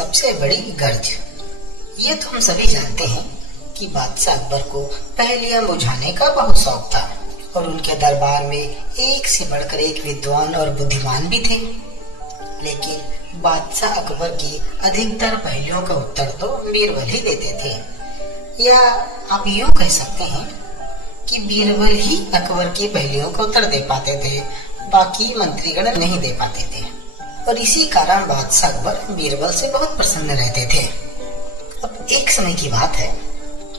सबसे बड़ी गर्ज। ये तो हम सभी जानते हैं कि बादशाह अकबर को पहेलियां बुझाने का बहुत शौक था और उनके दरबार में एक से बढ़कर एक विद्वान और बुद्धिमान भी थे। लेकिन बादशाह अकबर की अधिकतर पहेलियों का उत्तर तो बीरबल ही देते थे, या आप यूं कह सकते हैं कि बीरबल ही अकबर की पहेलियों का उत्तर दे पाते थे, बाकी मंत्रीगण नहीं दे पाते थे। और इसी कारण बादशाह अकबर बीरबल से बहुत प्रसन्न रहते थे। अब एक समय की बात है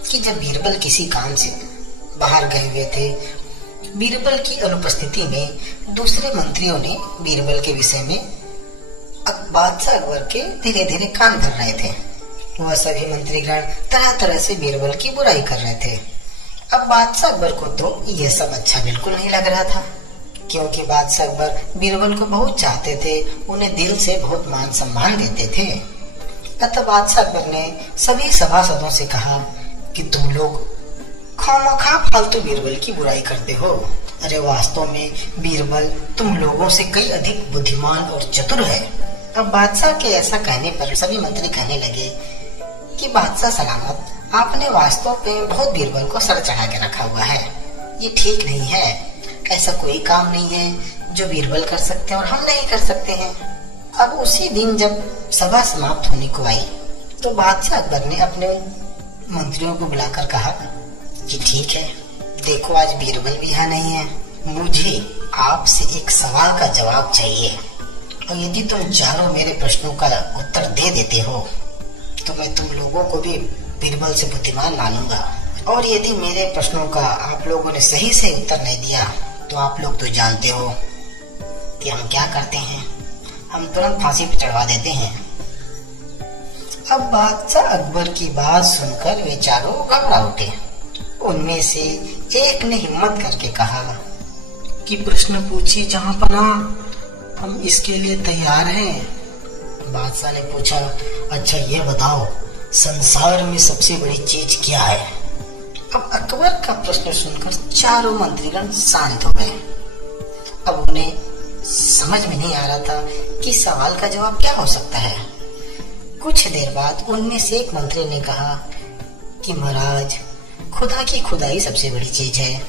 कि जब बीरबल किसी काम से बाहर गए हुए थे, बीरबल की अनुपस्थिति में दूसरे मंत्रियों ने बीरबल के विषय में बादशाह अकबर के धीरे धीरे कान भर रहे थे। वह सभी मंत्रीगण तरह तरह से बीरबल की बुराई कर रहे थे। अब बादशाह अकबर को तो यह सब अच्छा बिल्कुल नहीं लग रहा था, क्योंकि बादशाह अकबर बीरबल को बहुत चाहते थे, उन्हें दिल से बहुत मान सम्मान देते थे। अतः बादशाह अकबर ने सभी सभासदों से कहा कि तुम लोग खामखा फालतू बीरबल की बुराई करते हो। अरे वास्तव में बीरबल तुम लोगों से कई अधिक बुद्धिमान और चतुर है। अब बादशाह के ऐसा कहने पर सभी मंत्री कहने लगे कि बादशाह सलामत, आपने वास्तव में बहुत बीरबल को सर चढ़ा के रखा हुआ है। ये ठीक नहीं है। ऐसा कोई काम नहीं है जो बीरबल कर सकते हैं और हम नहीं कर सकते हैं। अब उसी दिन जब सभा समाप्त होने को आई तो बादशाह अकबर ने अपने मंत्रियों को बुलाकर कहा कि ठीक है, देखो आज बीरबल भी यहाँ नहीं है, मुझे आपसे एक सवाल का जवाब चाहिए और यदि तुम चारों मेरे प्रश्नों का उत्तर दे देते हो तो मैं तुम लोगों को भी बीरबल से बुद्धिमान मानूंगा, और यदि मेरे प्रश्नों का आप लोगों ने सही से उत्तर नहीं दिया तो आप लोग तो जानते हो कि हम क्या करते हैं, हम तुरंत फांसी पर चढ़वा देते हैं। अब बादशाह अकबर की बात सुनकर वे चारों घबरा उठे। उनमें से एक ने हिम्मत करके कहा कि प्रश्न पूछिए जहांपना, हम इसके लिए तैयार हैं। बादशाह ने पूछा, अच्छा ये बताओ संसार में सबसे बड़ी चीज क्या है? अब अकबर का प्रश्न सुनकर चारों मंत्रीगण शांत हो गए। अब उन्हें समझ में नहीं आ रहा था कि सवाल का जवाब क्या हो सकता है। कुछ देर बाद उनमें से एक मंत्री ने कहा कि महाराज, खुदा की खुदाई सबसे बड़ी चीज है।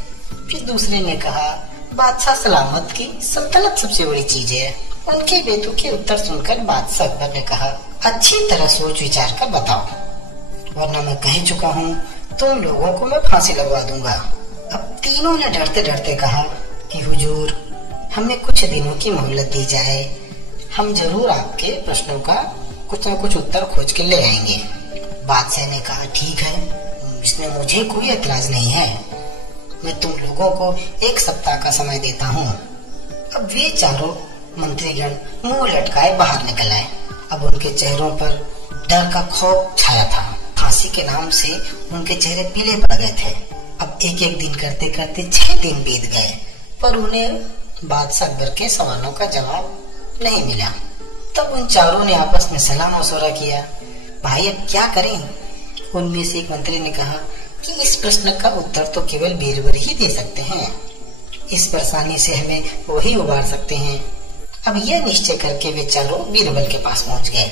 फिर दूसरे ने कहा, बादशाह सलामत की सल्तनत सबसे बड़ी चीज है। उनके बेतुके उत्तर सुनकर बादशाह अकबर ने कहा, अच्छी तरह सोच विचार कर बताओ, वरना मैं कह चुका हूँ तुम लोगों को मैं फांसी लगवा दूंगा। अब तीनों ने डरते डरते कहा कि हुजूर, हमें कुछ दिनों की मोहलत दी जाए, हम जरूर आपके प्रश्नों का कुछ न कुछ उत्तर खोज के ले आएंगे। बादशाह ने कहा, ठीक है, इसमें मुझे कोई एतराज नहीं है, मैं तुम लोगों को एक सप्ताह का समय देता हूँ। अब वे चारों मंत्रीगण मुंह लटकाए बाहर निकल आए। अब उनके चेहरों पर डर का खौफ छाया था। फांसी के नाम से उनके चेहरे पीले पड़ गए थे। अब एक एक दिन करते करते 6 दिन बीत गए, पर उन्हें बादशाह अकबर के सवालों का जवाब नहीं मिला। तब उन चारों ने आपस में सलाह मशवरा किया, भाई अब क्या करें? उनमें से एक मंत्री ने कहा कि इस प्रश्न का उत्तर तो केवल बीरबल ही दे सकते हैं, इस परेशानी से हमें वही उबार सकते हैं। अब यह निश्चय करके वे चारों बीरबल के पास पहुंच गए।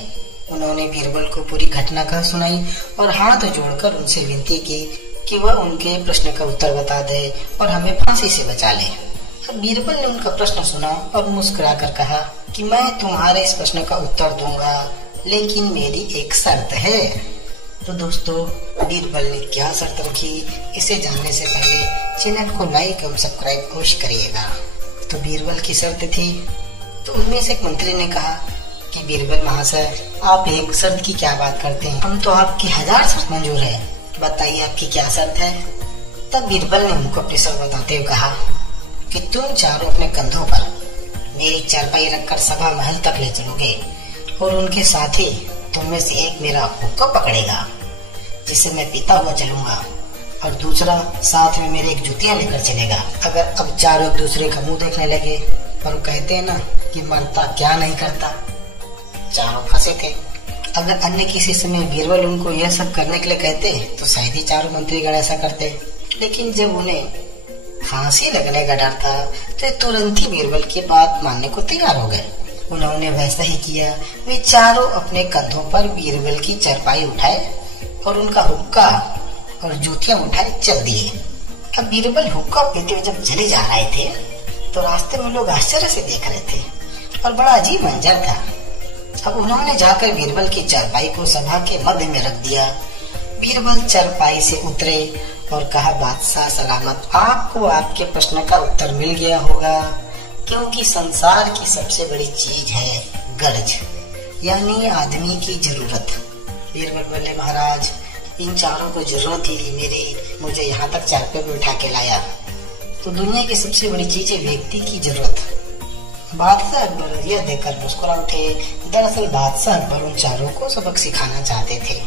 उन्होंने बीरबल को पूरी घटना कह सुनाई और हाथ जोड़कर उनसे विनती की कि वह उनके प्रश्न का उत्तर बता दे और हमें फांसी से बचा ले। अब बीरबल ने उनका प्रश्न सुना और मुस्कुरा कर कहा कि मैं तुम्हारे इस प्रश्न का उत्तर दूंगा, लेकिन मेरी एक शर्त है। तो दोस्तों, बीरबल ने क्या शर्त रखी, इसे जानने से पहले चैनल को लाइक एवं सब्सक्राइब अवश्य करिएगा। तो बीरबल की शर्त थी, तो उनमें से एक मंत्री ने कहा कि बीरबल महाशय, आप एक शर्त की क्या बात करते हैं, हम तो आपकी 1000 शर्त मंजूर है, बताइए आपकी क्या शर्त है। तब बीरबल ने उनको अपनी शर्त बताते हुए कहा कि तुम चारों अपने कंधों पर मेरी चारपाई रखकर सभा महल तक ले चलोगे और उनके साथ ही तुम में से एक मेरा हुक्का पकड़ेगा जिसे मैं पीता हुआ चलूंगा, और दूसरा साथ में मेरे एक जुतियां लेकर चलेगा। अगर अब चारों एक दूसरे का मुंह देखने लगे, पर कहते हैं ना कि मरता क्या नहीं करता, चारों फंसे थे। अगर अन्य किसी समय बीरबल उनको यह सब करने के लिए कहते तो शायद ही चारों मंत्रीगण ऐसा करते, लेकिन जब उन्हें फांसी लगने का डर था तो तुरंत ही बीरबल की बात मानने को तैयार हो गए। उन्होंने वैसा ही किया। वे चारों अपने कंधों पर बीरबल की चारपाई उठाए और उनका हुक्का और जूतियां उठाए चल दिए। अब बीरबल हुक्का पीते हुए जब चले जा रहे थे तो रास्ते में लोग आश्चर्य से देख रहे थे और बड़ा अजीब मंजर था। अब उन्होंने जाकर बीरबल की चारपाई को सभा के मध्य में रख दिया। बीरबल चारपाई से उतरे और कहा, बादशाह सलामत, आपको आपके प्रश्न का उत्तर मिल गया होगा, क्योंकि संसार की सबसे बड़ी चीज है गर्ज, यानी आदमी की जरूरत। बीरबल बोले, महाराज इन चारों को जरूरत ही मुझे यहाँ तक चारपाई पे बिठा के लाया, तो दुनिया की सबसे बड़ी चीज है व्यक्ति की जरूरत। बादशाह अकबर यह देखकर मुस्कुरा उठे। दरअसल बादशाह अकबर उन चारों को सबक सिखाना चाहते थे।